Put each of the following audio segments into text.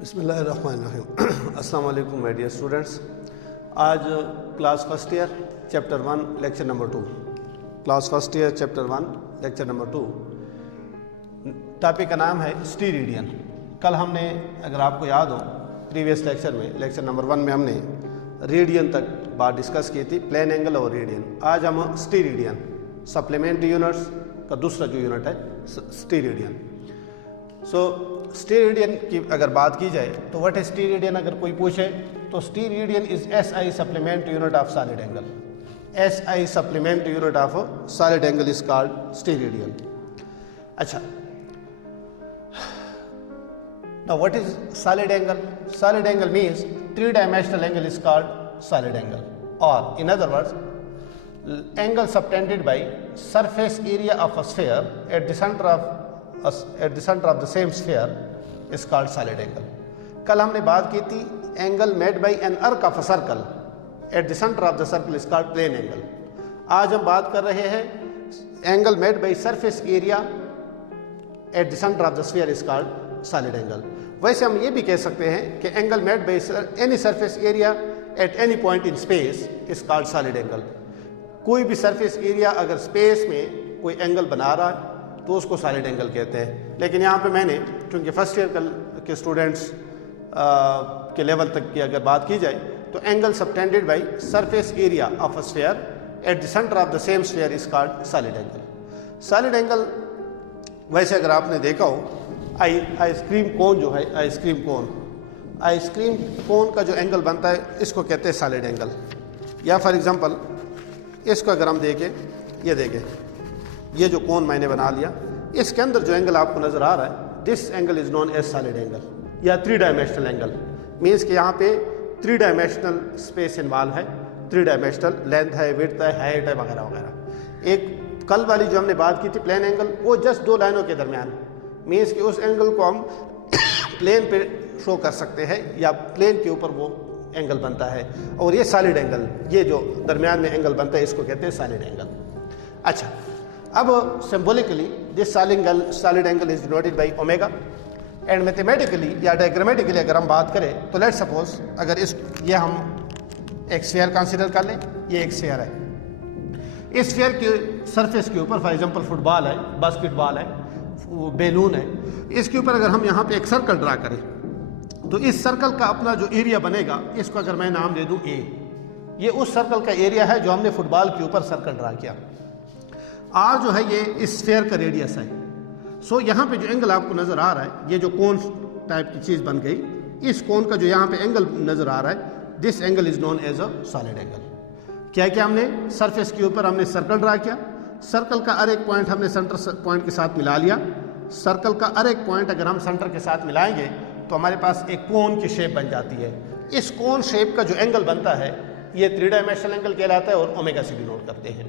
बिस्मिल्लाहिर्रहमानिर्रहीम। अस्सलाम वालेकुम माय डियर स्टूडेंट्स। आज class first year chapter 1 lecture number 2 class first year chapter 1 lecture number 2 topic का नाम है स्टीरिडियन। कल हमने, अगर आपको याद हो, प्रीवियस लेक्चर में लेक्चर नंबर 1 में हमने रेडियन तक बात डिस्कस की थी, प्लेन एंगल और रेडियन। आज हम स्टीरिडियन सप्लीमेंट्री यूनिट्स का दूसरा जो यूनिट है स्टीरिडियन। स्टीरिडियन की अगर बात की जाए तो व्हाट इज स्टीरिडियन अगर कोई पूछे तो steradian is SI supplementary unit of solid angle. SI supplementary unit of solid angle is called steradian. अच्छा, now what is solid angle? Solid angle means three-dimensional angle is called solid angle, or in other words, angle subtended by surface area of a sphere at the center of the same sphere is called solid angle. कल हमने बात की थी angle made by an arc of a circle at the center of the circle is called plane angle. आज हम बात कर रहे हैं angle made by surface area at the center of the sphere is called solid angle. वैसे हम ये भी कह सकते हैं कि angle made by any surface area at any point in space is called solid angle. कोई भी सरफेस एरिया अगर स्पेस में कोई एंगल बना रहा है तो उसको सॉलिड एंगल कहते हैं। लेकिन यहाँ पे मैंने, क्योंकि फर्स्ट ईयर के स्टूडेंट्स के लेवल तक की अगर बात की जाए तो angle subtended by surface area of a sphere at the centre of the same sphere is called solid angle. Solid angle वैसे अगर आपने देखा हो, आइसक्रीम कोन जो है, आइसक्रीम कोन का जो एंगल बनता है इसको कहते हैं सॉलिड एंगल। या फॉर एग्जांपल इसको अगर हम देखें, ये देखें, ये जो कोन मैंने बना लिया, इसके अंदर जो एंगल आपको नज़र आ रहा है, this angle is known as solid angle या थ्री डायमेंशनल एंगल। मीन्स कि यहाँ पे थ्री डायमेंशनल स्पेस इन्वॉल्व है, थ्री डायमेंशनल लेंथ है, विड्थ है, हाइट है, वगैरह वगैरह। एक कल वाली जो हमने बात की थी प्लेन एंगल, वो जस्ट दो लाइनों के दरमियान, मीन्स कि उस एंगल को हम प्लेन पे शो कर सकते हैं या प्लेन के ऊपर वो एंगल बनता है। और ये सॉलिड एंगल, ये जो दरमियान में एंगल बनता है इसको कहते हैं सॉलिड एंगल। अच्छा, अब symbolically this solid angle is denoted by omega and mathematically या डायग्रामेटिकली अगर हम बात करें तो लेट सपोज अगर ये हम एक स्फीयर कंसीडर कर लें, ये एक स्फीयर है। इस स्फीयर के सरफेस के ऊपर फॉर एग्जांपल फुटबॉल है, बास्केटबॉल है, बैलून है, इसके ऊपर अगर हम यहाँ पे एक सर्कल ड्रा करें तो इस सर्कल का अपना जो एरिया बनेगा, इसको अगर मैं नाम दे दूं A, ये उस सर्कल का एरिया है जो हमने फुटबॉल के ऊपर सर्कल ड्रा किया। R जो है ये इस स्फीयर का रेडियस है। सो यहाँ पे जो एंगल आपको नजर आ रहा है, ये जो कोन टाइप की चीज बन गई, इस कोन का जो यहाँ पे एंगल नजर आ रहा है, this angle is known as a solid angle. क्या क्या हमने सरफेस के ऊपर हमने सर्कल ड्रा किया, सर्कल का हर एक पॉइंट हमने सेंटर पॉइंट के साथ मिला लिया। सर्कल का हर एक पॉइंट अगर हम सेंटर के साथ मिलाएंगे तो हमारे पास एक कोन की शेप बन जाती है। इस कोन शेप का जो एंगल बनता है ये थ्री डायमेंशनल एंगल कहलाता है और ओमेगा से डिनोट करते हैं।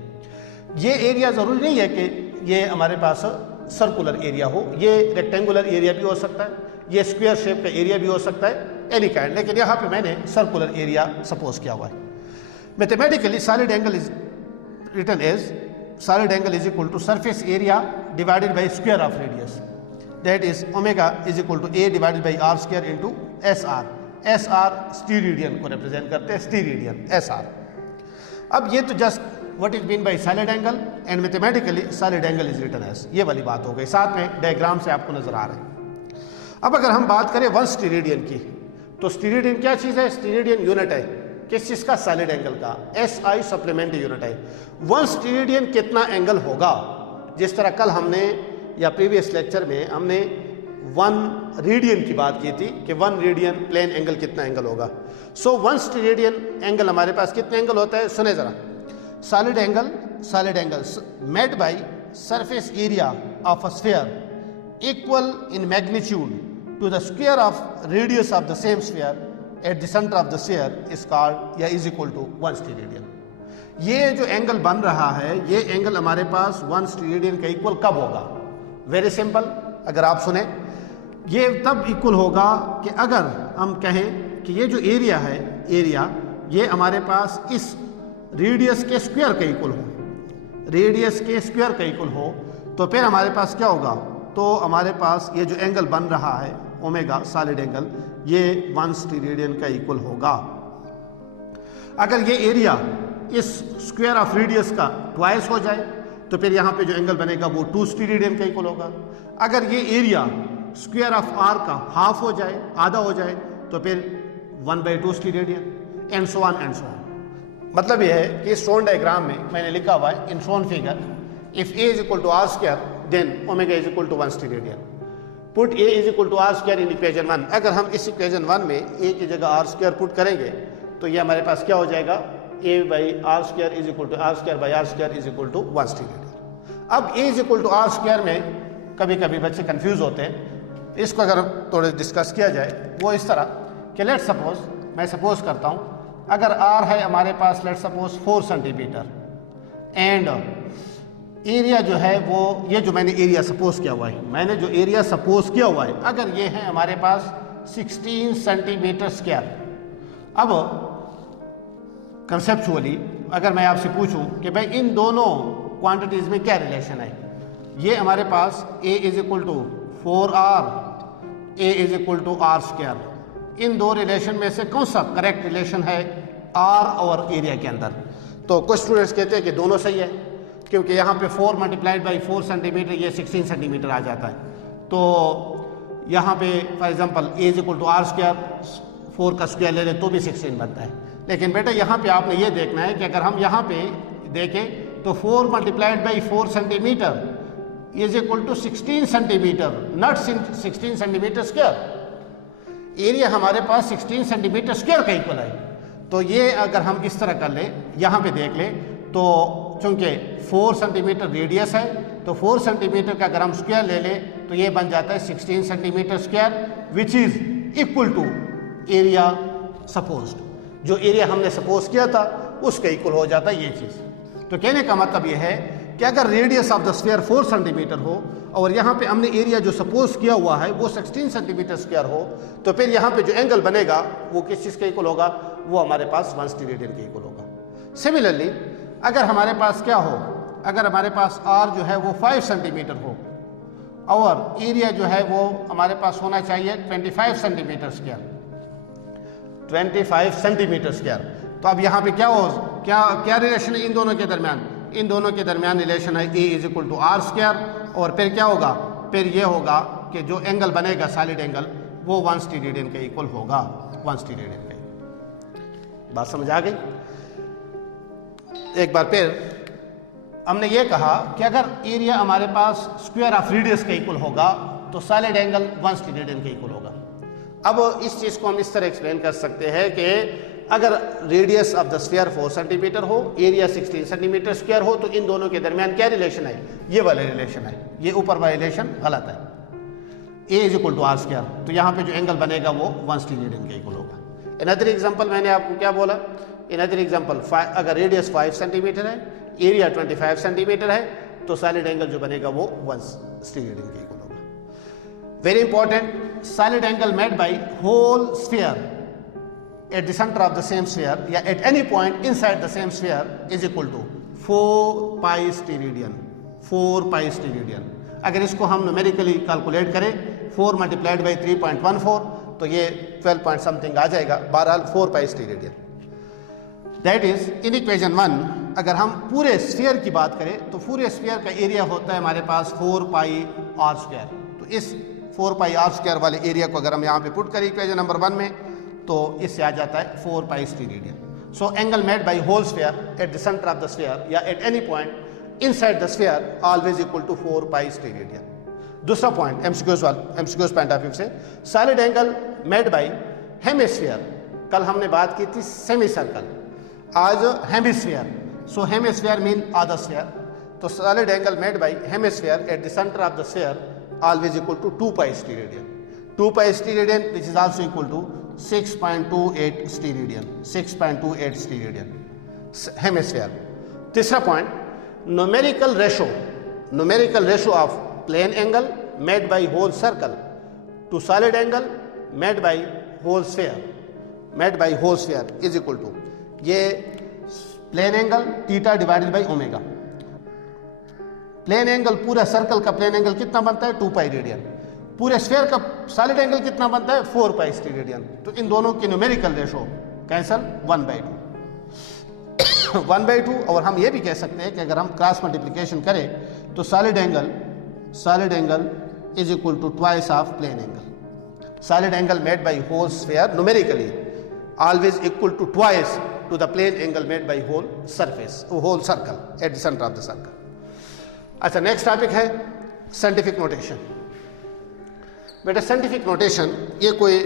ये एरिया ज़रूरी नहीं है कि ये हमारे पास सर्कुलर एरिया हो, ये रेक्टेंगुलर एरिया भी हो सकता है, ये स्क्वायर शेप का एरिया भी हो सकता है, एनी काइंड। लेकिन यहाँ पे मैंने सर्कुलर एरिया सपोज किया हुआ है। Mathematically solid angle is written as solid angle is equal to surface area divided by square of radius, that is omega is equal to A divided by R square into SR। SR steradian को represent करते हैं, steradian SR। अब ये तो just what is mean by solid angle and mathematically solid angle is written as, ये वाली बात हो गई। साथ में डायग्राम से आपको नजर आ रहा है। अब अगर हम बात करें वन स्टीरिडियन की, तो स्टीरिडियन क्या चीज़ है? स्टीरिडियन यूनिट है किस चीज का? सॉलिड एंगल का। SI सप्लीमेंट्री यूनिट है। वन स्टीरिडियन कितना एंगल होगा? जिस तरह कल हमने या प्रीवियस लेक्चर में हमने वन रेडियन की बात की थी कि वन रेडियन प्लेन एंगल कितना एंगल होगा। सो वन स्टीरिडियन एंगल हमारे पास कितने एंगल होता है? सुने जरा। Solid angle made by surface area of a sphere equal in magnitude to the square of radius of the same sphere at the centre of the sphere is called या is equal to one स्टीरिडियन। ये जो angle बन रहा है, ये angle हमारे पास one स्टीरिडियन का equal कब होगा? वेरी सिंपल, अगर आप सुने, ये तब इक्वल होगा कि अगर हम कहें कि ये जो एरिया है, ये हमारे पास इस रेडियस के स्क्वायर का इक्वल हो, रेडियस के स्क्वायर का इक्वल हो, तो फिर हमारे पास क्या होगा? तो हमारे पास ये जो एंगल बन रहा है ओमेगा सॉलिड एंगल ये 160 रेडियन का इक्वल होगा। अगर ये एरिया इस स्क्वायर ऑफ रेडियस का ट्वाइस हो जाए तो फिर यहाँ पे जो एंगल बनेगा वो 260 रेडियन का इक्वल होगा। अगर ये एरिया स्क्वायर ऑफ आर का हाफ हो जाए, आधा हो जाए, तो फिर 1/260 radian and so on and so on. मतलब ये है कि इस शोन डायग्राम में मैंने लिखा हुआ है in shown figure if A is equal to are square then omega is equal to 160 radian. Put A is equal to are square in equation 1। अगर हम इस इक्वेशन 1 में ए की जगह आर स्क्वायर पुट करेंगे तो ये हमारे पास क्या हो जाएगा, A by r square is equal to are square by r square is equal to 160 radian. अब A is equal to are square में कभी कभी बच्चे कंफ्यूज होते हैं, इसको अगर थोड़े डिस्कस किया जाए वो इस तरह कि लेट सपोज, मैं सपोज करता हूँ अगर आर है हमारे पास let suppose 4 centimetre and area जो है वो, ये जो मैंने एरिया सपोज किया हुआ है, मैंने जो एरिया सपोज किया हुआ है अगर ये है हमारे पास 16 सेंटीमीटर स्क्वायर। अब कंसेप्चुअली अगर मैं आपसे पूछूं कि भाई इन दोनों क्वांटिटीज में क्या रिलेशन है, ये हमारे पास a is equal to 4r, a is equal to are square, इन दो रिलेशन में से कौन सा करेक्ट रिलेशन है r और एरिया के अंदर? तो कुछ स्टूडेंट्स कहते हैं कि दोनों सही है, क्योंकि यहाँ पे 4 मल्टीप्लाइड बाई 4 सेंटीमीटर ये 16 सेंटीमीटर आ जाता है। तो यहाँ पे for example a is equal to are square, 4 का स्क्वायर ले ले तो भी 16 बनता है। लेकिन बेटा यहाँ पे आपने ये देखना है कि अगर हम यहाँ पे देखें तो 4 multiplied by 4 centimetre is equal to 16 centimetre, not 16 centimetre square. Area हमारे पास 16 सेंटीमीटर स्क्वायर का इक्वल है। तो ये अगर हम इस तरह कर ले, यहाँ पे देख ले, तो चूंकि 4 सेंटीमीटर रेडियस है तो 4 सेंटीमीटर का अगर हम स्क्वायर ले ले तो ये बन जाता है 16 centimetre square which is equal to area supposed. जो एरिया हमने सपोज किया था उसके इक्वल हो जाता है ये चीज़। तो कहने का मतलब ये है कि अगर radius of the sphere 4 centimetre हो और यहाँ पे हमने एरिया जो सपोज किया हुआ है वो 16 सेंटीमीटर स्क्वायर हो, तो फिर यहाँ पे जो एंगल बनेगा वो किस चीज़ के इक्वल होगा, वो हमारे पास 160 रेडियन के इक्वल होगा। सिमिलरली अगर हमारे पास क्या हो, अगर हमारे पास आर जो है वो 5 सेंटीमीटर हो और एरिया जो है वो हमारे पास होना चाहिए 25 सेंटीमीटर स्क्वायर, 25 सेंटीमीटर स्क्वायर। तो अब यहाँ पे क्या हो, क्या रिलेशन है इन दोनों के दरमियान? इन दोनों के दरमियान रिलेशन है A is equal to are square, और फिर क्या होगा, फिर ये होगा कि जो एंगल बनेगा सॉलिड एंगल वो 160 रेडियन के इक्वल होगा, 160 रेडियन के। बात समझ आ गई? एक बार फिर हमने ये कहा कि अगर एरिया हमारे पास स्क्वायर ऑफ रेडियस के इक्वल होगा तो सॉलिड एंगल 160 रेडियन के इक्वल होगा। अब इस चीज़ को हम इस तरह एक्सप्लेन कर सकते हैं कि अगर radius of the sphere 4 centimetre हो, एरिया 16 सेंटीमीटर स्क्वायर हो, तो इन दोनों के दरमियान क्या रिलेशन है? ये वाला रिलेशन है। ये ऊपर वाला रिलेशन गलत है। A is equal to are square, तो यहाँ पे जो एंगल बनेगा वो 160 रेडियन के इक्वल होगा। इनअदर एग्जांपल मैंने आपको क्या बोला, इनअदर एग्जांपल अगर रेडियस 5 सेंटीमीटर है, एरिया 25 सेंटीमीटर है, तो सॉलिड एंगल जो बनेगा वो 160 रेडियन के इक्वल होगा। Very important, solid angle made by whole sphere at the center of the same sphere या at any point inside the same sphere is equal to 4 pi steradian, 4 pi steradian। अगर इसको हम numerically calculate करें 4 multiplied by 3.14 तो ये 12 point something आ जाएगा। बहरहाल 4 pi steradian। That is in equation 1 अगर हम पूरे स्फीयर की बात करें तो पूरे स्फीयर का एरिया होता है हमारे पास 4 pi r स्क्वायर। तो इस 4 pi r स्क्वायर वाले एरिया को अगर हम यहाँ पे पुट करें इक्वेशन नंबर 1 में तो इससे आ जाता है 4 pi steradian। So angle made by whole sphere at the centre of the sphere या at any point inside the sphere always equal to 4 pi steradian। दूसरा point MCQs point of view से, solid angle made by hemisphere. कल हमने बात की थी semi circle, आज hemisphere. So hemisphere mean आधा स्फीयर। तो solid angle made by hemisphere at the centre of the sphere always equal to 2 pi steradian। 2 pi steradian which is also equal to 6.28 steradian, 6.28 steradian hemisphere। तीसरा point, numerical ratio of plane angle made by whole circle to solid angle made by whole sphere is equal to ये plane angle theta divided by omega। Plane angle पूरा circle का plane angle कितना बनता है 2 pi radian. पूरे sphere का solid angle कितना बनता है 4 पाई स्टीरेडियन। तो इन दोनों की न्यूमेरिकल रेशो कैंसल 1/2 1/2। और हम ये भी कह सकते हैं कि अगर हम क्रॉस मल्टीप्लिकेशन करें तो solid angle is equal to twice of plane angle. Solid angle made by whole sphere numerically always equal to twice to the plane angle made by whole circle at the centre of the circle. अच्छा, next topic है scientific notation. बेटा scientific notation ये कोई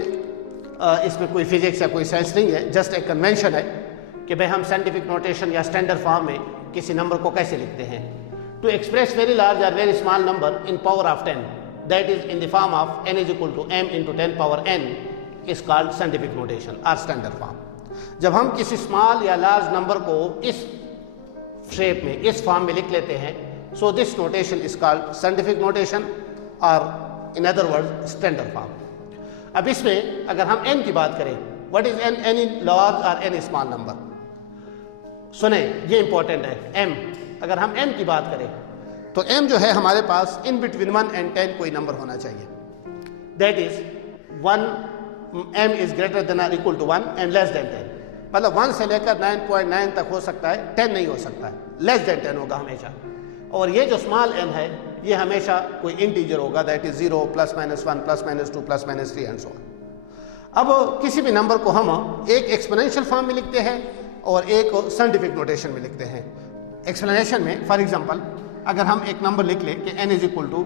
इसमें कोई physics या कोई science नहीं है, जस्ट एक कन्वेंशन है कि भाई हम साइंटिफिक नोटेशन या स्टैंडर्ड फॉर्म में किसी नंबर को कैसे लिखते हैं। टू एक्सप्रेस वेरी लार्ज और very small number in power of 10 that is in the form of n is equal to m into 10 power n is called scientific notation और standard form. जब हम किसी small या large number को इस shape में, इस फॉर्म में लिख लेते हैं, so this notation is called scientific notation और in other word standard form. अब इसमें अगर हम n की बात करें, what is n, any large और एनी स्मॉल नंबर। सुने, ये इंपॉर्टेंट है m। अगर हम m की बात करें तो m जो है हमारे पास इन बिटवीन 1 and 10 कोई नंबर होना चाहिए। That is 1 m is greater than और equal to 1 and less than 10। मतलब 1 से लेकर 9.9 तक हो सकता है, 10 नहीं हो सकता है, लेस देन 10 होगा हमेशा। और ये जो स्मॉल n है ये हमेशा कोई इंटीजर होगा, that is 0 +-1 +-2 +-3 and so on. अब किसी भी नंबर को हम एक एक्सपोनेंशियल फॉर्म में लिखते हैं और एक साइंटिफिक नोटेशन में लिखते हैं। एक्सप्लेनेशन में फॉर एग्जांपल अगर हम एक नंबर लिख लें कि n इज इक्वल टू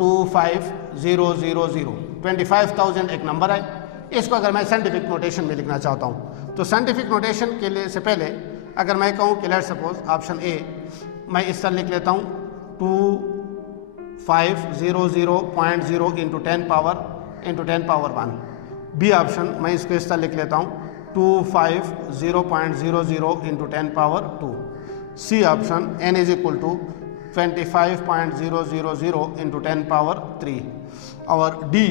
25000, 25,000 एक नंबर है। इसको अगर मैं साइंटिफिक नोटेशन में लिखना चाहता हूँ तो साइंटिफिक नोटेशन के लिए से पहले अगर मैं कहूँ कि लेट्स सपोज ऑप्शन ए, मैं इस तरह लिख लेता हूँ 2500.0 इंटू 10 पावर 1। बी ऑप्शन मैं इसको इस तरह लिख लेता हूँ 250.00 into 10 power 2। C option n is equal to 25.000 into 10 power 3। और D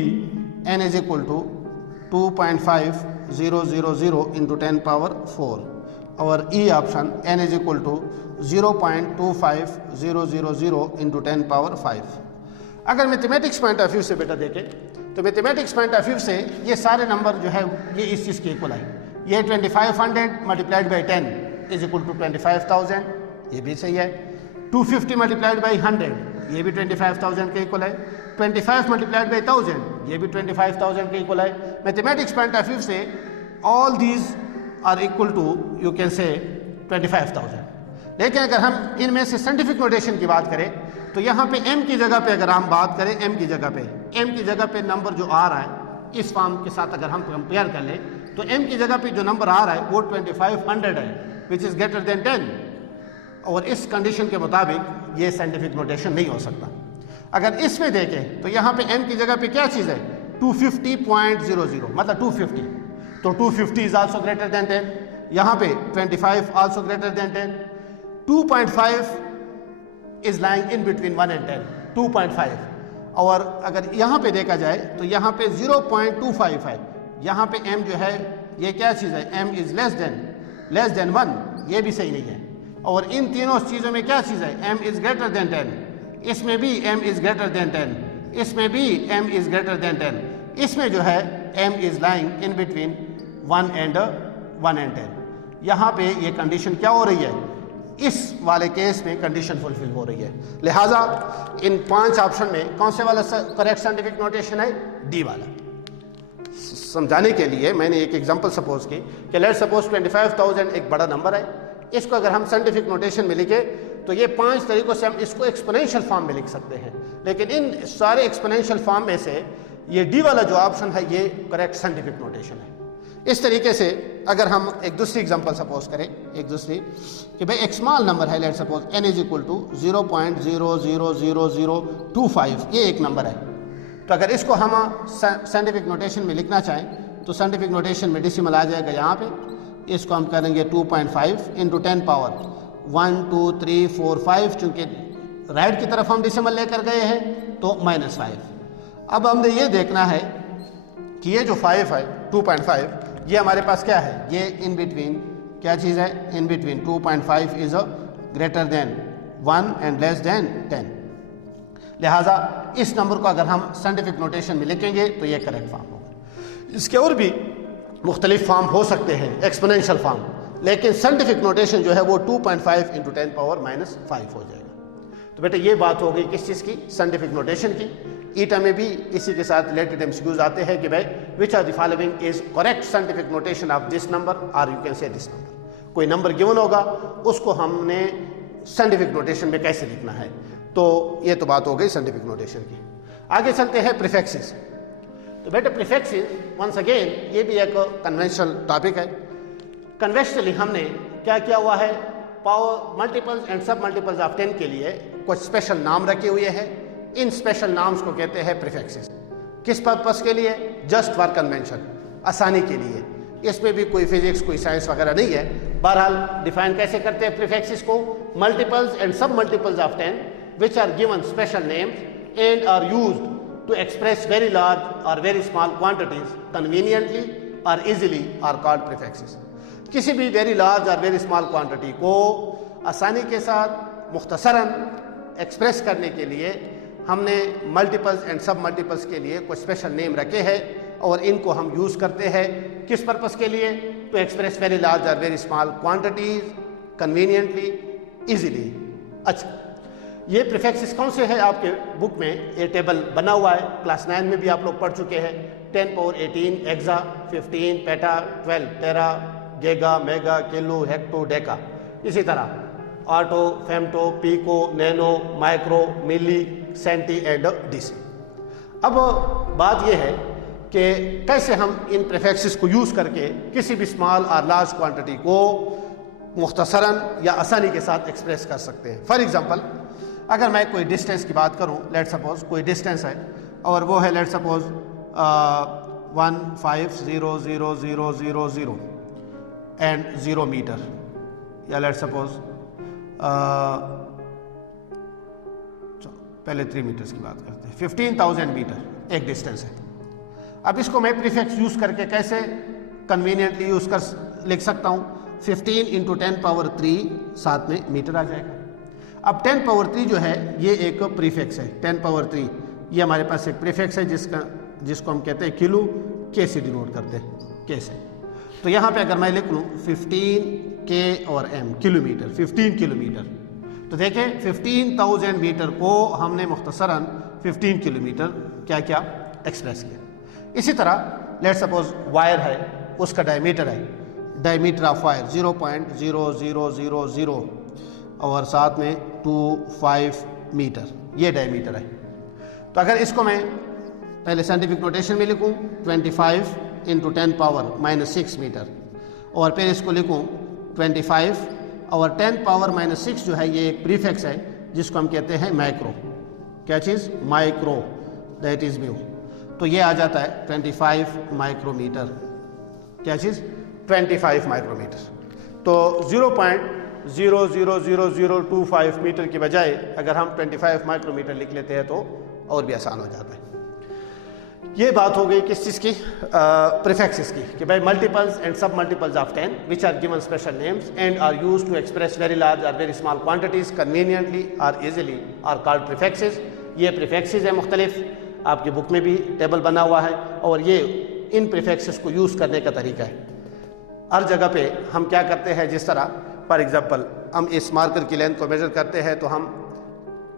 n is equal to 2.5000 into 10 power 4। और E option n is equal to 0.25000 into 10 power 5। अगर मैथमेटिक्स पॉइंट ऑफ व्यू से बेटा देखें तो मैथमेटिक्स पॉइंट ऑफ व्यू से ये सारे नंबर जो है ये इस चीज़ के इक्वल है। ये 2500 multiplied by 10 is equal to 25,000, ये भी सही है। 250 मल्टीप्लाइड बाई 100 ये भी 25,000 के इक्वल है। 25 मल्टीप्लाइड बाई 1000 ये भी 25,000 के इक्वल है। मैथमेटिक्स पॉइंट ऑफ व्यू से all these are equal to you can say 25,000। लेकिन अगर हम इनमें से साइंटिफिक नोटेशन की बात करें तो यहाँ पे m की जगह पे अगर हम बात करें, m की जगह पे नंबर जो आ रहा है इस फॉर्म के साथ अगर हम कंपेयर कर लें तो m की जगह पे जो नंबर आ रहा है वो 2500 है, विच इज़ ग्रेटर देन 10। और इस कंडीशन के मुताबिक ये साइंटिफिक नोटेशन नहीं हो सकता। अगर इसमें देखें तो यहाँ पे m की जगह पे क्या चीज़ है 250.00 मतलब 250, तो 250 इज आल्सो ग्रेटर देन 10। यहाँ पे 25 also greater than 10। 2.5 is lying in between 1 and 10, 2.5। और अगर यहाँ पे देखा जाए तो यहाँ पे 0.25 है। यहाँ पे m जो है ये क्या चीज़ है, m इज लेस देन 1, ये भी सही नहीं है। और इन तीनों चीज़ों में क्या चीज़ है, m इज ग्रेटर देन 10, इसमें भी m इज ग्रेटर देन 10, इसमें भी m इज ग्रेटर देन 10, इसमें जो है m is lying in between 1 and 10। यहाँ पे ये कंडीशन क्या हो रही है, इस वाले केस में कंडीशन फुलफिल हो रही है। लिहाजा इन 5 ऑप्शन में कौन से वाला करेक्ट साइंटिफिक नोटेशन है, डी वाला। समझाने के लिए मैंने एक एग्जांपल सपोज की कि लेट्स सपोज 25,000 एक बड़ा नंबर है। इसको अगर हम साइंटिफिक नोटेशन में लिखे तो ये 5 तरीकों से हम इसको एक्सपोनेंशियल फॉर्म में लिख सकते हैं। लेकिन इन सारे एक्सपोनेंशियल फॉर्म में से ये डी वाला जो ऑप्शन है ये करेक्ट साइंटिफिक नोटेशन है। इस तरीके से अगर हम एक दूसरी एग्जांपल सपोज करें, एक दूसरी कि भाई एक स्मॉल नंबर है, let's suppose n is equal to 0.00025, ये एक नंबर है। तो अगर इसको हम साइंटिफिक नोटेशन में लिखना चाहें तो साइंटिफिक नोटेशन में डेसिमल आ जाएगा यहाँ पे। इसको हम करेंगे 2.5 इंटू 10 पावर 1 2 3 4 5, चूँकि राइट की तरफ हम डेसिमल लेकर गए हैं तो -5। अब हमने ये देखना है कि ये जो 5 है 2.5 ये हमारे पास क्या है, ये इन बिटवीन क्या चीज़ है, in between 2.5 is greater then 1 and less than 10। लिहाजा इस नंबर को अगर हम साइंटिफिक नोटेशन में लिखेंगे तो ये करेक्ट फॉर्म होगा। इसके और भी मुख्तलिफ फॉर्म हो सकते हैं, एक्सपोनेंशियल फॉर्म, लेकिन साइंटिफिक नोटेशन जो है वो 2.5 × 10⁻⁵ हो जाएगा। तो बेटा ये बात हो गई किस चीज़ की, साइंटिफिक नोटेशन की। ईटा में भी इसी के साथ रिलेटेड एमसीक्यूज आते हैं कि भाई which are the following is correct scientific notation of this number और you can say this number. कोई नंबर गिवन होगा उसको हमने साइंटिफिक नोटेशन में कैसे लिखना है। तो ये तो बात हो गई साइंटिफिक नोटेशन की। आगे चलते हैं प्रीफिक्सेस। तो बेटा प्रीफिक्सेस वंस अगेन ये भी एक कन्वेंशनल टॉपिक है। कन्वेंशनली हमने क्या किया हुआ है, power multiples and submultiples of 10 के लिए कुछ स्पेशल नाम रखे हुए हैं। इन स्पेशल नाम्स को कहते हैं प्रीफिक्सेस। किस पर्पस के लिए, जस्ट फॉर कन्वेंशन, आसानी के लिए। इसमें भी कोई फिजिक्स कोई साइंस वगैरह नहीं है। बहरहाल डिफाइन कैसे करते हैं प्रीफिक्सेस को, multiples and submultiples of 10 which are given special names and are used to express very large or very small quantities conveniently or easily are called prefixes। किसी भी very large और very small quantity को आसानी के साथ मुख्तसरन express करने के लिए हमने मल्टीपल्स एंड सब मल्टीपल्स के लिए कुछ स्पेशल नेम रखे हैं और इनको हम यूज़ करते हैं किस पर्पस के लिए, टू एक्सप्रेस वेरी लार्ज और very small quantities conveniently easily. अच्छा, ये प्रीफिक्सेस कौन से हैं आपके बुक में, ये टेबल बना हुआ है, क्लास 9 में भी आप लोग पढ़ चुके हैं। 10⁻18 exa, 15 peta, 12 tera, giga, mega, kilo, hecto, deca. इसी तरह atto, femto, pico, nano, micro, milli, centi and deci. अब बात यह है कि कैसे हम इन प्रीफिक्सेस को यूज़ करके किसी भी स्मॉल और लार्ज क्वांटिटी को मुख्तसरन या आसानी के साथ एक्सप्रेस कर सकते हैं। फॉर एग्जांपल अगर मैं कोई डिस्टेंस की बात करूं, लेट सपोज कोई डिस्टेंस है और वो है लेट सपोज 150,000 एंड 0 मीटर, या लेट सपोज पहले 3 मीटर्स की बात करते हैं, 15,000 मीटर एक डिस्टेंस है। अब इसको मैं प्रीफिक्स यूज़ करके कैसे कन्वीनियंटली यूज़ कर लिख सकता हूँ, 15 × 10⁻3 साथ में मीटर आ जाएगा। अब 10⁻3 जो है ये एक प्रीफिक्स है। 10⁻3 ये हमारे पास एक प्रीफिक्स है जिसको हम कहते हैं किलो, के से डिनोट करते हैं, के से। तो यहाँ पे अगर मैं लिख लूँ 15 के और एम, किलोमीटर, 15 किलोमीटर, तो देखें 15,000 मीटर को हमने मुख्तसरन 15 किलोमीटर क्या क्या एक्सप्रेस किया। इसी तरह लेट सपोज वायर है, उसका डायमीटर है, डायमीटर ऑफ वायर 0.0000 और साथ में 25 मीटर, ये डायमीटर है। तो अगर इसको मैं पहले साइंटिफिक नोटेशन में लिखूं 25 × 10⁻⁻6 मीटर, और फिर इसको लिखूं 25 और 10⁻⁻6 जो है ये एक प्रीफिक्स है जिसको हम कहते हैं माइक्रो। क्या चीज़, माइक्रो, दैट इज म्यू। तो ये आ जाता है 25 माइक्रोमीटर। क्या चीज़, 25 माइक्रोमीटर। तो 0.00025 मीटर की बजाय अगर हम 25 माइक्रोमीटर लिख लेते हैं तो और भी आसान हो जाता है। ये बात हो गई किस चीज़ की, प्रीफिक्सेस की, कि भाई multiples and submultiples of 10 which are given special names and are used to express very large और वेरी स्मॉल क्वांटिटीज कन्वीनियंटली और इजीली आर कॉल्ड प्रीफिक्सेस। ये प्रीफिक्सेस है मुख्तलिफ, आपकी बुक में भी टेबल बना हुआ है, और ये इन प्रीफिक्सेस को यूज़ करने का तरीका है। हर जगह पे हम क्या करते हैं, जिस तरह फॉर एग्जांपल हम इस मार्कर की लेंथ को मेजर करते हैं तो हम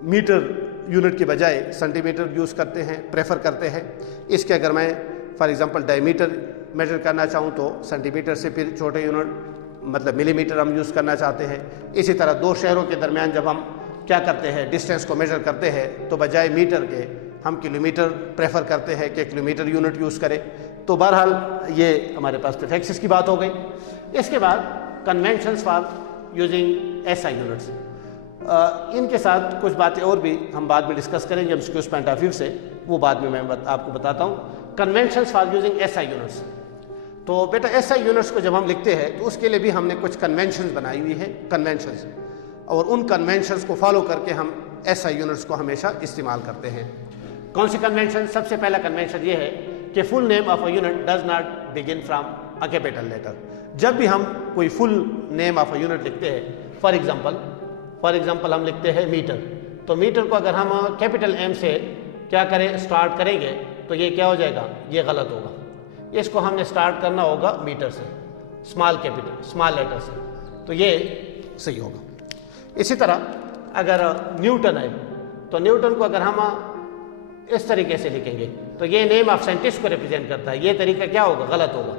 मीटर यूनिट के बजाय सेंटीमीटर यूज़ करते हैं, प्रेफर करते हैं। इसके अगर मैं फॉर एग्जांपल डायमीटर मेजर करना चाहूँ तो सेंटीमीटर से फिर छोटे यूनिट मतलब मिलीमीटर हम यूज़ करना चाहते हैं। इसी तरह दो शहरों के दरमियान जब हम क्या करते हैं, डिस्टेंस को मेजर करते हैं तो बजाय मीटर के हम किलोमीटर प्रेफर करते हैं कि किलोमीटर यूनिट यूज़ करें। तो बहरहाल ये हमारे पास प्रीफिक्सेस की बात हो गई। इसके बाद conventions for using SI units, इनके साथ कुछ बातें और भी हम बाद में डिस्कस करेंगे एमसीक्यूज़ पॉइंट ऑफ व्यू से, वो बाद में मैं आपको बताता हूँ। Conventions for using SI units, तो बेटा एसआई यूनिट्स को जब हम लिखते हैं तो उसके लिए भी हमने कुछ कन्वेंशंस बनाई हुई है, कन्वेंशंस, और उन कन्वेंशंस को फॉलो करके हम एसआई यूनिट्स को हमेशा इस्तेमाल करते हैं। कौन सी कन्वेंशन? सबसे पहला कन्वेंशन ये है कि full name of a unit does not begin from a capital letter. जब भी हम कोई full name of a unit लिखते हैं, फॉर एग्जांपल हम लिखते हैं मीटर, तो मीटर को अगर हम कैपिटल M से क्या करें, स्टार्ट करेंगे, तो ये क्या हो जाएगा, ये गलत होगा। इसको हमने स्टार्ट करना होगा मीटर से, स्मॉल लेटर से, तो ये सही होगा। इसी तरह अगर न्यूटन है, तो न्यूटन को अगर हम इस तरीके से लिखेंगे तो ये नेम ऑफ साइंटिस्ट को रिप्रेजेंट करता है, ये तरीका क्या होगा, गलत होगा।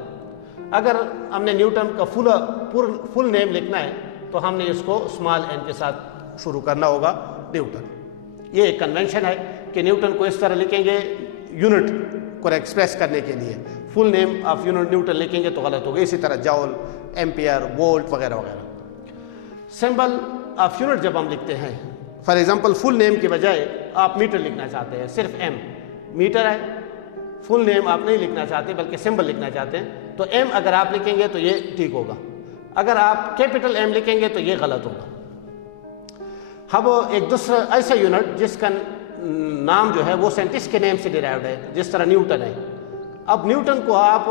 अगर हमने न्यूटन का फुल नेम लिखना है तो हमने इसको स्मॉल n के साथ शुरू करना होगा, न्यूटन। ये एक कन्वेंशन है कि न्यूटन को इस तरह लिखेंगे यूनिट को एक्सप्रेस करने के लिए, full name of unit Newton लिखेंगे तो गलत होगा। इसी तरह जॉल, एम्पियर, वोल्ट वगैरह वगैरह। सिंबल ऑफ यूनिट जब हम लिखते हैं, फॉर एग्जांपल फुल नेम के बजाय आप मीटर लिखना चाहते हैं, सिर्फ m मीटर है, फुल नेम आप नहीं लिखना चाहते बल्कि सिंबल लिखना चाहते हैं, तो m अगर आप लिखेंगे तो ये ठीक होगा। अगर आप कैपिटल M लिखेंगे तो ये गलत होगा। अब एक दूसरा ऐसा यूनिट जिसका नाम जो है वो साइंटिस्ट के नेम से डिराइव्ड है, जिस तरह न्यूटन है। अब न्यूटन को आप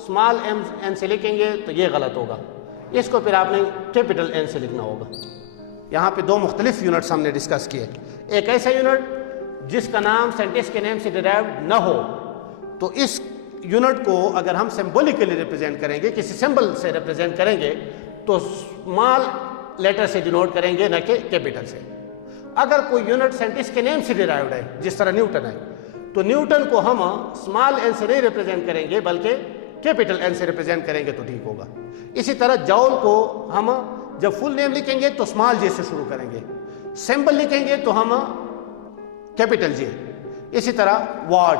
स्मॉल n से लिखेंगे तो ये गलत होगा, इसको फिर आपने कैपिटल N से लिखना होगा। यहाँ पे दो मुख्तलिफ यूनिट्स हमने डिस्कस किए। एक ऐसा यूनिट जिसका नाम साइंटिस्ट के नेम से डिराइव्ड न हो, तो इस यूनिट को अगर हम सिंबॉलिकली रिप्रेजेंट करेंगे, किसी सिंबल से रिप्रेजेंट करेंगे, तो स्मॉल लेटर से डिनोट करेंगे, न कि कैपिटल से। अगर कोई यूनिट साइंटिस्ट के नेम से डिराइव्ड है, जिस तरह न्यूटन है, तो न्यूटन को हम स्मॉल n से नहीं रिप्रेजेंट करेंगे बल्कि कैपिटल N से रिप्रेजेंट करेंगे तो ठीक होगा। इसी तरह जॉल को हम जब फुल नेम लिखेंगे तो स्मॉल J से शुरू करेंगे, सिंबल लिखेंगे तो हम कैपिटल J। इसी तरह वाट,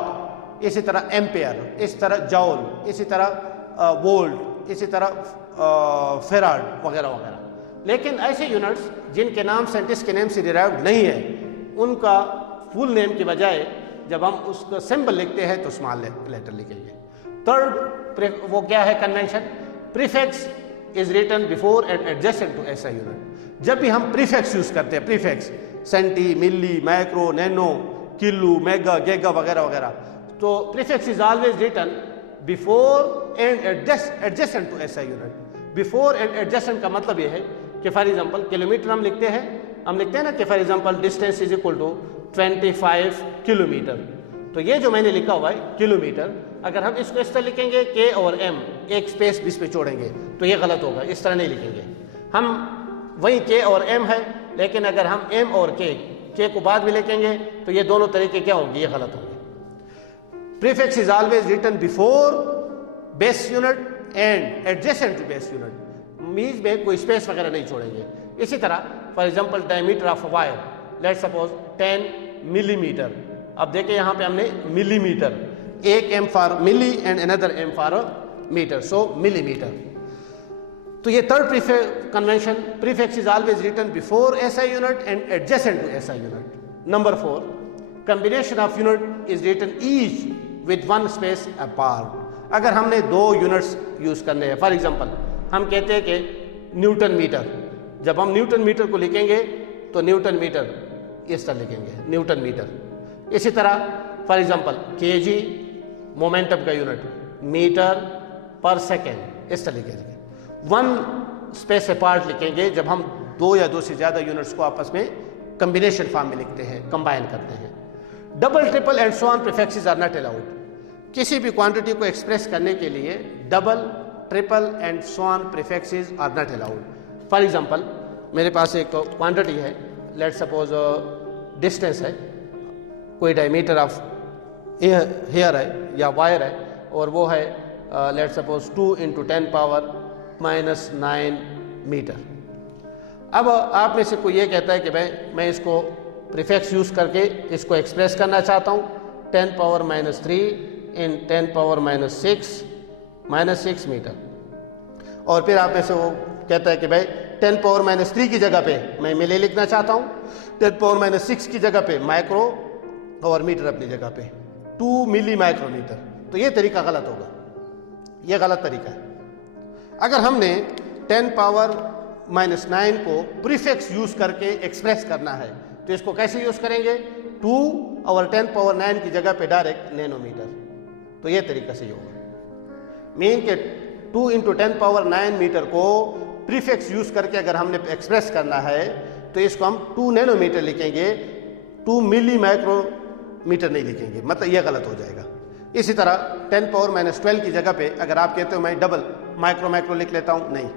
इसी तरह एम्पेयर, इसी तरह जॉल, इसी तरह वोल्ट, इसी तरह फेराड वगैरह वगैरह। लेकिन ऐसे यूनिट्स जिनके नाम साइंटिस्ट के नेम से डिराइव्ड नहीं है, उनका फुल नेम के बजाय जब हम उसका सिंबल लिखते हैं तो स्मॉल लेटर लिखेंगे। थर्ड वो क्या है convention, prefix is written before and adjacent to SI unit. जब भी हम प्रीफिक्स यूज करते हैं, prefix centi, milli, micro, nano, kilo, mega, giga वगैरह वगैरह, तो prefix is always written before and adjacent to SI unit. Before and adjacent का मतलब ये है कि फॉर एग्जांपल किलोमीटर हम लिखते हैं ना कि for example distance is equal to 25 kilometre. तो ये जो मैंने लिखा हुआ है किलोमीटर, अगर हम इसको इस तरह लिखेंगे K और M, एक स्पेस बीच में छोड़ेंगे, तो ये गलत होगा, इस तरह नहीं लिखेंगे। हम वही K और M है, लेकिन अगर हम M और K को बाद में लिखेंगे तो ये दोनों तरीके क्या होंगे, ये गलत होंगे। Prefix is always written before base unit and adjacent to base unit, बीच में कोई स्पेस वगैरह नहीं छोड़ेंगे। इसी तरह for example diameter of wire, let's suppose 10 millimetre. अब देखिए यहाँ पे हमने मिलीमीटर, एक M for milli and another M for metre, so millimetre. तो ये third convention, prefix is always written before SI unit and adjacent to SI unit. Number 4, combination of unit is written each with one space apart. अगर हमने दो units use करने हैं, for example हम कहते हैं कि न्यूटन मीटर, जब हम न्यूटन मीटर को लिखेंगे तो न्यूटन मीटर इस तरह लिखेंगे, न्यूटन मीटर। इसी तरह फॉर एग्जांपल kg मोमेंटम का यूनिट, मीटर पर सेकेंड, इस तरह लिखेंगे। वन स्पेस अपार्ट लिखेंगे जब हम दो या दो से ज़्यादा यूनिट्स को आपस में कॉम्बिनेशन फॉर्म में लिखते हैं, कंबाइन करते हैं। Double, triple and so on prefixes are not allowed. किसी भी क्वांटिटी को एक्सप्रेस करने के लिए double, triple and so on prefixes are not allowed. For example मेरे पास एक क्वांटिटी है, लेट्स सपोज डिस्टेंस है, कोई डायमीटर ऑफ हेयर है या वायर है, और वो है लेट्स सपोज 2 × 10⁻⁹ मीटर। अब आप में से कोई ये कहता है कि भाई मैं इसको प्रीफिक्स यूज़ करके इसको एक्सप्रेस करना चाहता हूँ 10⁻³ × 10⁻⁶ मीटर। और फिर आप में से वो कहता है कि भाई 10⁻³ की जगह पे मैं मिली लिखना चाहता हूँ, 10⁻�6 की जगह पे माइक्रो और मीटर अपनी जगह पे 2 मिली माइक्रोमीटर। तो ये तरीका गलत होगा, ये गलत तरीका है। अगर हमने 10⁻⁹ को प्रीफिक्स यूज करके एक्सप्रेस करना है तो इसको कैसे यूज करेंगे, 2 और 10⁻⁹ की जगह पे डायरेक्ट नैनोमीटर। तो ये तरीका सही होगा। मीन के 2 × 10⁻⁹ मीटर को प्रीफिक्स यूज करके अगर हमने एक्सप्रेस करना है तो इसको हम 2 नैनोमीटर लिखेंगे, 2 मिली माइक्रोमीटर नहीं लिखेंगे, मतलब यह गलत हो जाएगा। इसी तरह 10⁻⁻12 की जगह पे अगर आप कहते हो मैं डबल माइक्रो लिख लेता हूँ, नहीं,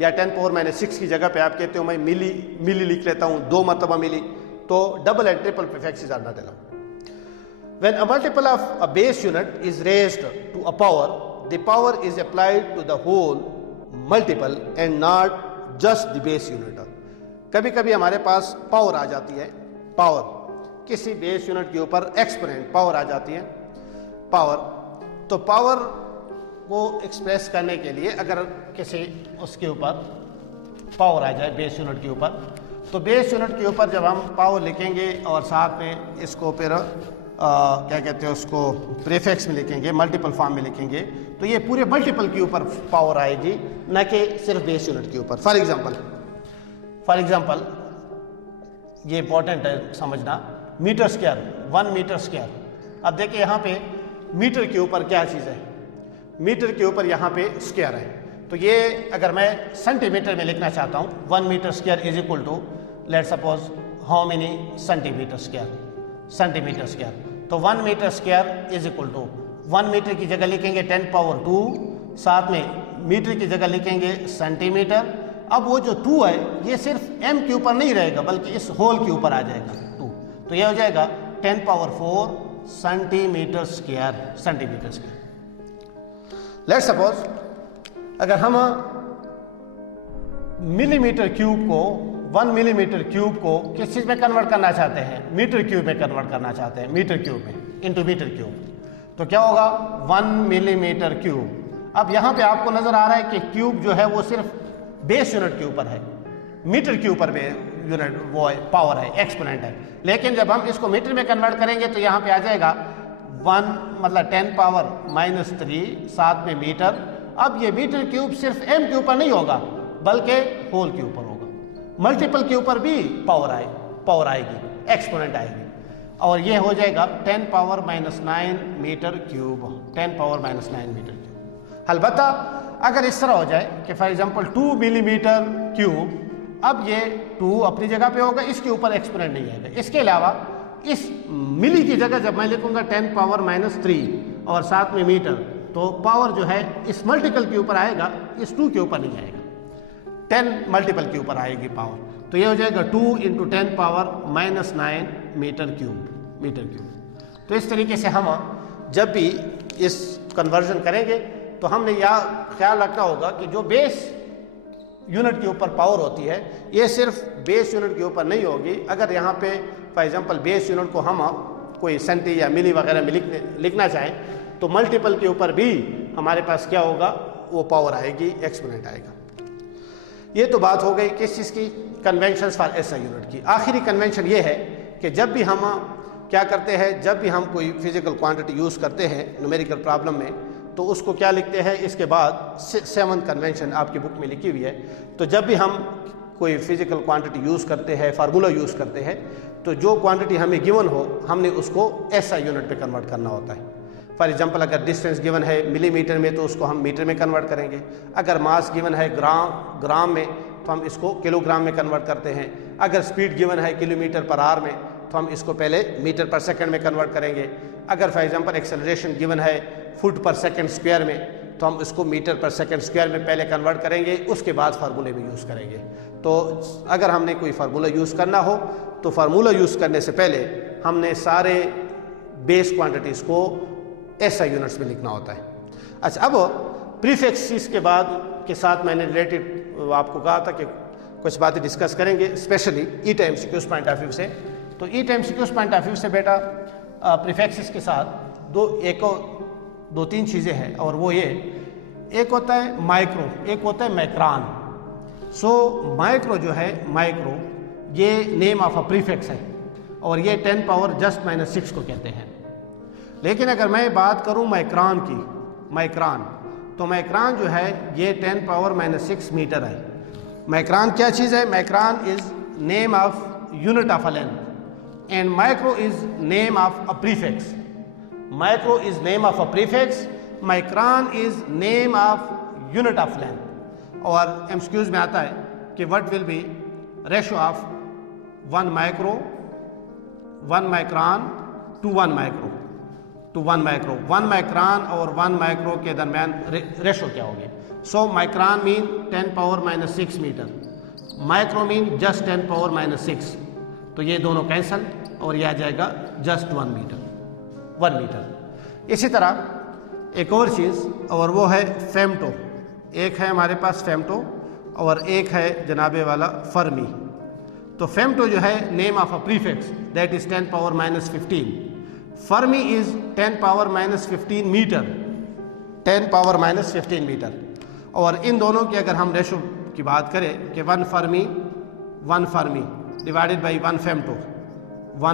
या 10⁻�6 की जगह पे आप कहते हो मैं मिली लिख लेता हूँ, 2 मरतबा मिली, तो double and triple prefixes are not allowed. When a multiple of a base unit is raised to a power, the power is applied to the whole multiple and not just the base unit. कभी कभी हमारे पास power आ जाती है, power किसी base unit के ऊपर exponent power आ जाती है, पावर, तो पावर को एक्सप्रेस करने के लिए अगर किसी उसके ऊपर पावर आ जाए बेस यूनिट के ऊपर, तो बेस यूनिट के ऊपर जब हम पावर लिखेंगे और साथ में इसको फिर क्या कहते हैं उसको प्रीफिक्स में लिखेंगे, मल्टीपल फॉर्म में लिखेंगे, तो ये पूरे मल्टीपल के ऊपर पावर आएगी, न कि सिर्फ बेस यूनिट के ऊपर। फॉर एग्जांपल ये इंपॉर्टेंट है समझना, मीटर स्क्वायर, 1 मीटर स्क्वायर। अब देखिए यहाँ पे मीटर के ऊपर क्या चीज़ है, मीटर के ऊपर यहाँ पे स्क्वायर है, तो ये अगर मैं सेंटीमीटर में लिखना चाहता हूँ, 1 metre square is equal to let suppose how many centimetre square, centimetre square, तो 1 metre square is equal to 1 metre की जगह लिखेंगे 10⁻², साथ में मीटर की जगह लिखेंगे सेंटीमीटर। अब वो जो 2 है ये सिर्फ m के ऊपर नहीं रहेगा बल्कि इस होल के ऊपर आ जाएगा 2, तो ये हो जाएगा 10⁻4 सेंटीमीटर स्क्वायर। लेट सपोज अगर हम मिलीमीटर क्यूब को 1 मिलीमीटर क्यूब को किस चीज़ में कन्वर्ट करना चाहते हैं, मीटर क्यूब में कन्वर्ट करना चाहते हैं, मीटर क्यूब में इंटू मीटर क्यूब, तो क्या होगा 1 मिलीमीटर क्यूब। अब यहाँ पे आपको नज़र आ रहा है कि क्यूब जो है वो सिर्फ बेस यूनिट के ऊपर है, मीटर के ऊपर यूनिट वो है, पावर है, एक्सपोनेंट है, लेकिन जब हम इसको मीटर में कन्वर्ट करेंगे तो यहाँ पे आ जाएगा 1 मतलब 10⁻⁻3 साथ में मीटर। अब ये मीटर क्यूब सिर्फ m के ऊपर नहीं होगा बल्कि होल के ऊपर होगा, मल्टीपल के ऊपर भी पावर आएगी, एक्सपोनेंट आएगी, और ये हो जाएगा 10⁻⁹ मीटर क्यूब, 10⁻⁹ मीटर क्यूब। अलबत्ता अगर इस तरह हो जाए कि फॉर एग्जांपल 2 मिलीमीटर क्यूब, अब ये 2 अपनी जगह पे होगा, इसके ऊपर एक्सपोनेंट नहीं आएगा। इसके अलावा इस मिली की जगह जब मैं लिखूंगा 10⁻⁻3 और साथ में मीटर, तो पावर जो है इस मल्टीपल के ऊपर आएगा, इस 2 के ऊपर नहीं आएगा, 10 मल्टीपल के ऊपर आएगी पावर, तो ये हो जाएगा 2 × 10⁻⁹ मीटर क्यूब। तो इस तरीके से हम जब भी इस कन्वर्जन करेंगे तो हमने यह ख्याल रखना होगा कि जो बेस यूनिट के ऊपर पावर होती है ये सिर्फ बेस यूनिट के ऊपर नहीं होगी। अगर यहाँ पे फॉर एग्जांपल बेस यूनिट को हम कोई सेंटी या मिली वगैरह में लिखना चाहें तो मल्टीपल के ऊपर भी हमारे पास क्या होगा, वो पावर आएगी, एक्सपोनेंट आएगा। ये तो बात हो गई किस चीज़ की, कन्वेंशन फॉर एसआई यूनिट की। आखिरी कन्वेंशन ये है कि जब भी हम क्या करते हैं, जब भी हम कोई फिजिकल क्वांटिटी यूज़ करते हैं न्यूमेरिकल प्रॉब्लम में, तो उसको क्या लिखते हैं, इसके बाद 7 कन्वेंशन आपकी बुक में लिखी हुई है। तो जब भी हम कोई फिजिकल क्वांटिटी यूज़ करते हैं, फार्मूला यूज़ करते हैं, तो जो क्वांटिटी हमें गिवन हो हमने उसको एसआई यूनिट पे कन्वर्ट करना होता है। फॉर एग्जांपल अगर डिस्टेंस गिवन है मिलीमीटर में तो उसको हम मीटर में कन्वर्ट करेंगे, अगर मास गिवन है ग्राम में तो हम इसको किलोग्राम में कन्वर्ट करते हैं, अगर स्पीड गिवन है किलोमीटर पर आवर में तो हम इसको पहले मीटर पर सेकंड में कन्वर्ट करेंगे, अगर फॉर एग्जांपल एक्सेलरेशन गिवन है फुट पर सेकंड स्क्वायर में तो हम इसको मीटर पर सेकंड स्क्वायर में पहले कन्वर्ट करेंगे, उसके बाद फार्मूले में यूज़ करेंगे। तो अगर हमने कोई फार्मूला यूज़ करना हो तो फार्मूला यूज़ करने से पहले हमने सारे बेस क्वांटिटीज़ को एसआई यूनिट्स में लिखना होता है। अच्छा, अब प्रीफिक्सेस के बाद के साथ मैंने रिलेटेड आपको कहा था कि कुछ बातें डिस्कस करेंगे, स्पेशली ई टाइम सिक्यूज पॉइंट ऑफ व्यू से। तो ई टाइम सिक्यूज पॉइंट ऑफ व्यू से बेटा प्रीफिक्सेस के साथ दो तीन चीज़ें हैं, और वो ये, एक होता है माइक्रो, एक होता है मैक्रान। सो माइक्रो जो है, माइक्रो ये नेम ऑफ अ प्रीफिक्स है और ये 10⁻⁻6 को कहते हैं। लेकिन अगर मैं बात करूं मैक्रान की, मैक्रान, तो मैक्रान जो है ये 10⁻⁻6 मीटर है। मैक्रान क्या चीज़ है? Micron is name of unit of a length and micro is name of a prefix. Micro is name of a prefix, micron is name of unit of length. और MCQs में आता है कि what will be ratio of 1 micro 1 micron to 1 micro, 1 micron और 1 micro के दरमियान ratio क्या होगी? So micron mean 10 power minus 6 meter, micro mean just 10 power minus 6, तो ये दोनों कैंसल और यह आ जाएगा जस्ट 1 मीटर। इसी तरह एक और चीज़ और वो है फेमटो। एक है हमारे पास फेमटो और एक है जनाबे वाला फर्मी। तो फेमटो जो है name of a prefix that is 10 power minus 15, fermi is 10 power minus 15 metre, 10 power minus 15 metre. और इन दोनों की अगर हम रेशो की बात करें कि 1 फर्मी डिवाइडेड बाई 1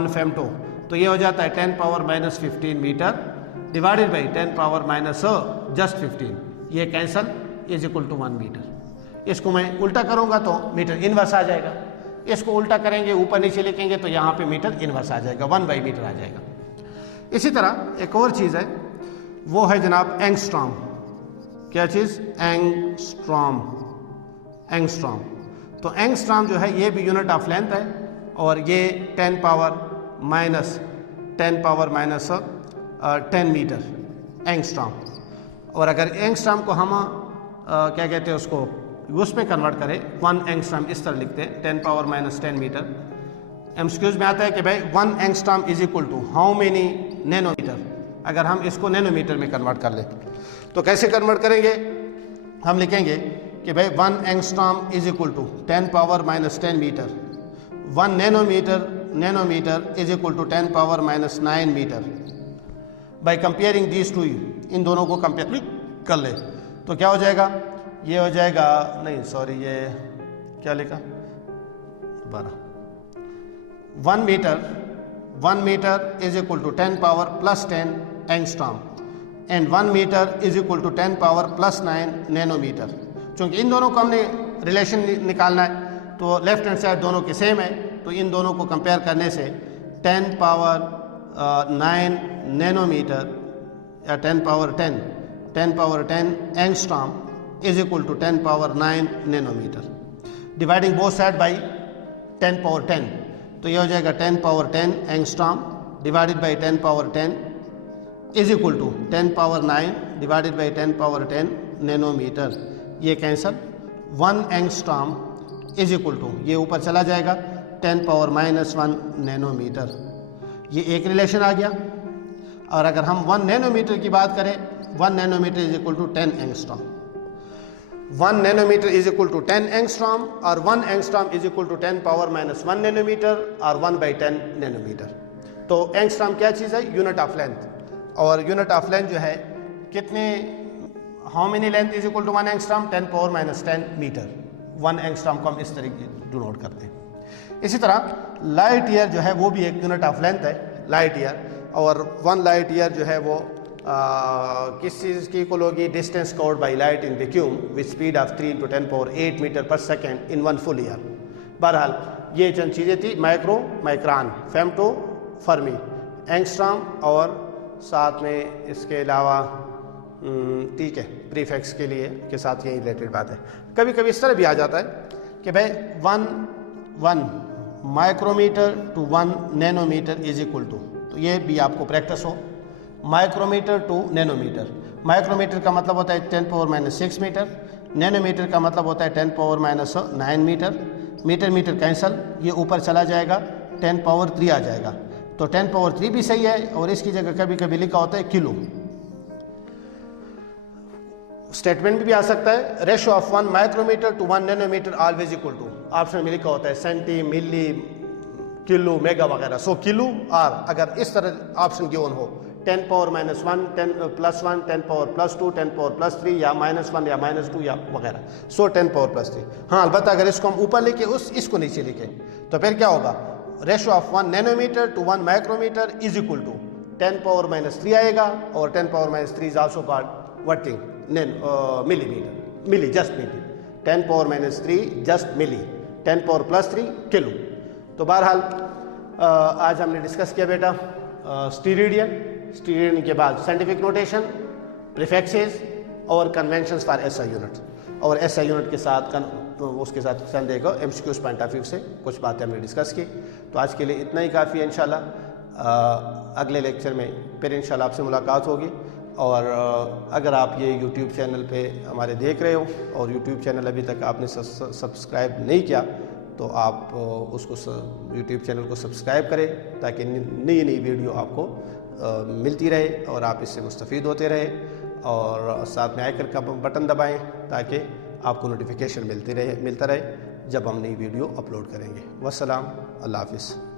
फेमटो, तो ये हो जाता है 10 power minus 15 metre divided by 10 power minus just 15, ये cancel is equal to 1 metre. इसको मैं उल्टा करूंगा तो मीटर इनवर्स आ जाएगा, इसको उल्टा करेंगे ऊपर नीचे लिखेंगे तो यहाँ पे मीटर इनवर्स आ जाएगा, 1 मीटर आ जाएगा। इसी तरह एक और चीज़ है वो है जनाब एंगस्ट्रॉम। क्या चीज़? एंगस्ट्रॉम। तो एंगस्ट्रॉम जो है ये भी यूनिट ऑफ लेंथ है और ये 10 पावर माइनस 10 मीटर एंगस्ट्रॉम। और अगर एंगस्ट्रॉम को हम क्या कहते हैं उसको उसमें कन्वर्ट करें, 1 एंगस्ट्रॉम इस तरह लिखते हैं 10 पावर माइनस 10 मीटर। एमसीक्यूज में आता है कि भाई 1 angstrom is equal to how many nanometre. अगर हम इसको नैनोमीटर में कन्वर्ट कर लें तो कैसे कन्वर्ट करेंगे? हम लिखेंगे कि भाई 1 angstrom is equal to 10 power minus 10 metre, 1 nanometre is equal to 10 power minus 9 meter. By comparing these two, इन दोनों को कंपेयर कर ले तो क्या हो जाएगा? ये हो जाएगा, नहीं सॉरी, ये क्या लिखा दोबारा, 1 metre is equal to 10 power plus 10 angstrom and 1 metre is equal to 10 power plus 9 nanometre. चूँकि इन दोनों को हमने रिलेशन निकालना है तो लेफ्ट हैंड साइड दोनों के सेम है, तो इन दोनों को कंपेयर करने से 10 पावर 9 नैनोमीटर या 10 power 10 angstrom is equal to 10 power 9 nanometer. Dividing both side by 10 power 10, तो ये हो जाएगा 10 power 10 angstrom divided by 10 power 10 is equal to 10 power 9 divided by 10 power 10 nanometer. ये cancel, 1 angstrom is equal to, ये ऊपर चला जाएगा 10 पावर माइनस 1 नैनोमीटर। ये एक रिलेशन आ गया। और अगर हम 1 नैनोमीटर की बात करें, 1 nanometre is equal to 10 angstrom, 1 nanometre is equal to 10 angstrom और 1 angstrom is equal to 10 power minus 1 nanometre और 1/10 नैनोमीटर। तो एंगस्ट्रॉम क्या चीज़ है? Unit of length. और यूनिट ऑफ लेंथ जो है कितने, how many length is equal to 1 angstrom? 10 power minus 10 metre. 1 angstrom को हम इस तरीके डिनोट करते हैं। इसी तरह लाइट ईयर जो है वो भी एक यूनिट ऑफ लेंथ है, लाइट ईयर। और 1 लाइट ईयर जो है वो किस चीज़ की इक्वल होगी? Distance covered by light in vacuum with speed of 3 × 10 power 8 metre पर सेकेंड इन 1 फुल ईयर। बहरहाल ये चंद चीज़ें थी, micro, micron, femto, fermi, angstrom और साथ में इसके अलावा ठीक है प्रीफिक्स के लिए के साथ यही रिलेटेड बात है। कभी कभी इस तरह भी आ जाता है कि भाई 1 micrometre to 1 nanometre is equal to, तो ये भी आपको प्रैक्टिस हो, माइक्रोमीटर टू नैनोमीटर। माइक्रोमीटर का मतलब होता है 10 पावर माइनस 6 मीटर, नैनोमीटर का मतलब होता है 10 power minus 9 metre. Metre cancel, ये ऊपर चला जाएगा 10 पावर 3 आ जाएगा। तो 10 पावर 3 भी सही है और इसकी जगह कभी कभी लिखा होता है किलो। स्टेटमेंट भी आ सकता है, ratio of 1 micrometre to 1 nanometre always equal to, option में लिखा होता है सेंटी, मिली, किलो, मेगा वगैरह। सो किलो और अगर इस तरह ऑप्शन गिवन हो 10 power minus 1, 10 plus 1, 10 power plus 2, 10 power plus 3 या -1 या -2 या वगैरह, सो 10 पावर प्लस 3। हाँ अलबत्ता अगर इसको हम ऊपर लिखे इसको नीचे लिखें तो फिर क्या होगा? Ratio of 1 nanometre to 1 micrometre is equal to 10 power minus 3 आएगा और 10 power minus 3 is also called what thing? Millimetre, milli, just milli. 10 power minus 3 just milli, 10 power plus 3 kilo. तो बहरहाल आज हमने डिस्कस किया बेटा स्टीरियन के बाद साइंटिफिक नोटेशन, प्रीफिक्सेस और कन्वेंशंस फॉर एसआई यूनिट, और एसआई यूनिट के साथ उसके साथ संदेह को MCQs पॉइंट ऑफ व्यू से कुछ बातें हमने डिस्कस की। तो आज के लिए इतना ही काफ़ी है। इंशाल्लाह अगले लेक्चर में फिर इंशाल्लाह आपसे मुलाकात होगी। और अगर आप ये YouTube चैनल पे हमारे देख रहे हो और YouTube चैनल अभी तक आपने सब्सक्राइब नहीं किया तो आप उसको YouTube चैनल को सब्सक्राइब करें ताकि नई नई वीडियो आपको मिलती रहे और आप इससे मुस्तफ़ीद होते रहे। और साथ में आइकन का बटन दबाएं ताकि आपको नोटिफिकेशन मिलता रहे जब हम नई वीडियो अपलोड करेंगे। वस्सलाम, अल्लाह हाफ़िज़।